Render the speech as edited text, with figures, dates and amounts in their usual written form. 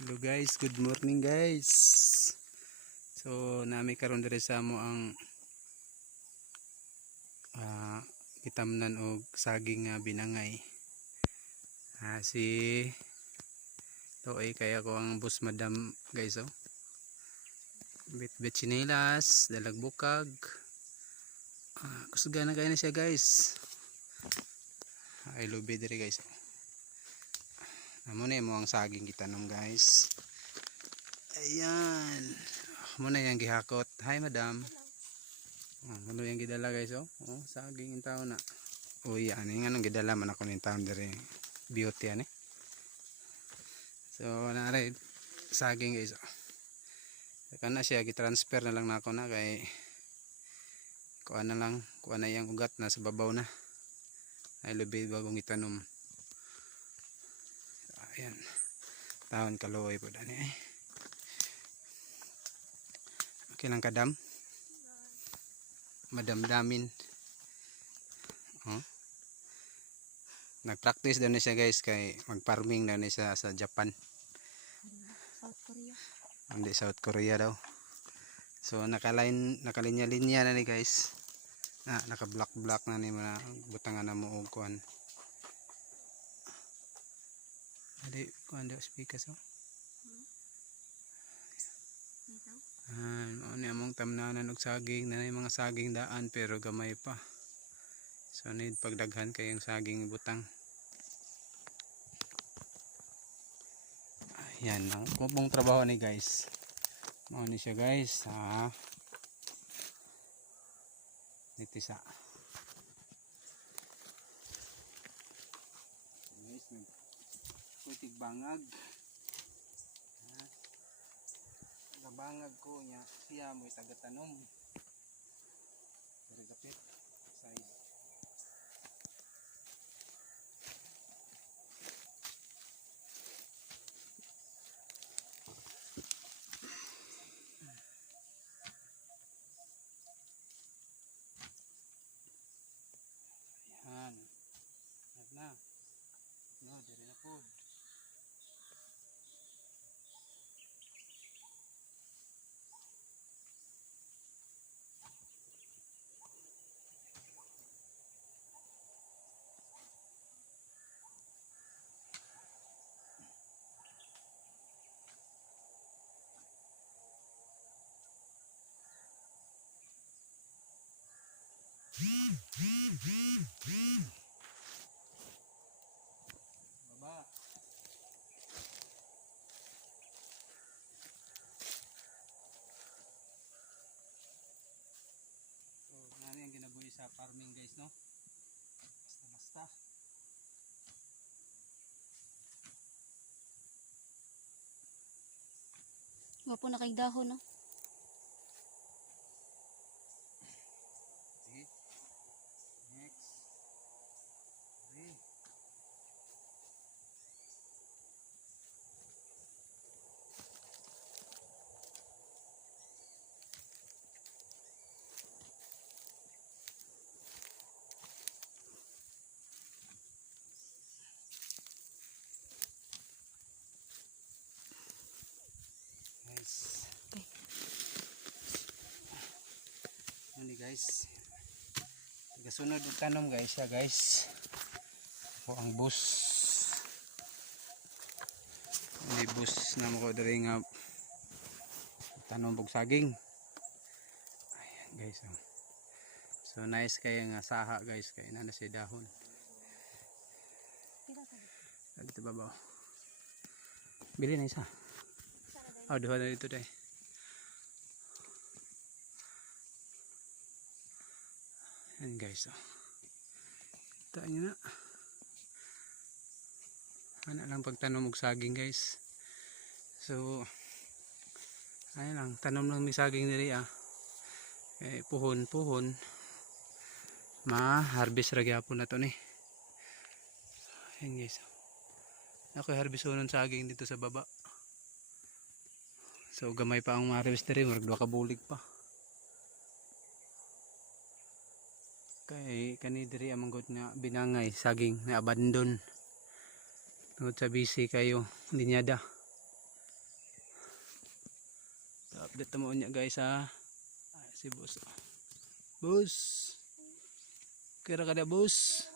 Hello guys, good morning guys. So nami karon diri sa amo ang gitamnan og saging nga binangay. Si Toy kaya ko ang bus madam guys oh. Bit chinelas, dalag bukag. Kusga na kaya na siya guys. Ay lubi diri guys. Amo na mo ang saging gitanom guys. Ayan. Muna yung gihakot. Hi madam. Ano yung gidala guys oh? Saging yung tao na. Uy, ano yung anong gidala man ako ng taon diri. Beauty yan eh. So, naray saging guys oh. Saka na siya, gitransfer na lang na ako na kay kuha na lang, kuha na yung ugat na sa babaw na. Ay lubi bagong itanom. Ayan. Taon kaluoy po dani eh. Okay lang kadam. Madamdamin. Nag-practice daw na siya guys kay mag-farming daw na siya sa Japan. South Korea. Hindi, South Korea daw. So nakalinya-linya na ni guys. Naka-block na ni mga butangan na mo og kuan. Adi kuan daw speakers oh. Ano among tamnanan og saging na mga saging daan pero gamay pa. So need pagdaghan kay ang saging butang. Ayan ang kubong trabaho ni guys. Mao ni siya guys. Dito sa. Guys, kutig bangag. Bangag ko niya siya mo isagatanom. Very kapit size. Yan. Na. No, dire na pod. Baba. So, nani ang ginabuhi sa farming guys no? Basta. Wapo na kay dahon no. Sige. Next. Okay. Guys. Okay. Ano guys? Tagasunod og tanom guys ya guys. Ako ang bus. Hindi bus na mo ko diri nga tanom og saging. Ayan guys oh. So nice kay nga saha guys kay na siya dahon. Dito babaw. Bili na isa. Duha na dito dai. Ayan guys oh. Kita nyo na. Ano lang pagtanom og saging guys. So ayun lang, tanom lang may saging diri puhon ma-harvest ra gyapon na to ni. Ayan guys. Ako harbisonon saging dito sa baba. So gamay pa ang ma-harvest diri, murag duha ka bulig pa. Kay kani diri amang god nga binangay saging na abandon. Tungod sa busy kayo linyada. update mo niya guys ha. Ay, si boss. Boss. Kira ka na boss.